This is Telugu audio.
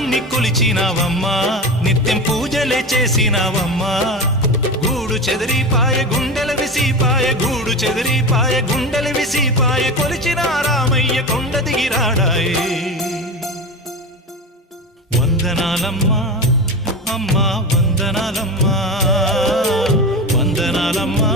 రాముణ్ణి కొలిచినావమ్మా నిత్యం పూజలే చేసినావమ్మా గూడు చెదిరిపాయ గుండెల విసిపాయ గూడు చెదిరిపాయ గుండెల విసిపాయ కొలిచిన రామయ్య కొండ దిగిరాడాయే వందనాలమ్మా అమ్మా వందనాలమ్మా వందనాలమ్మా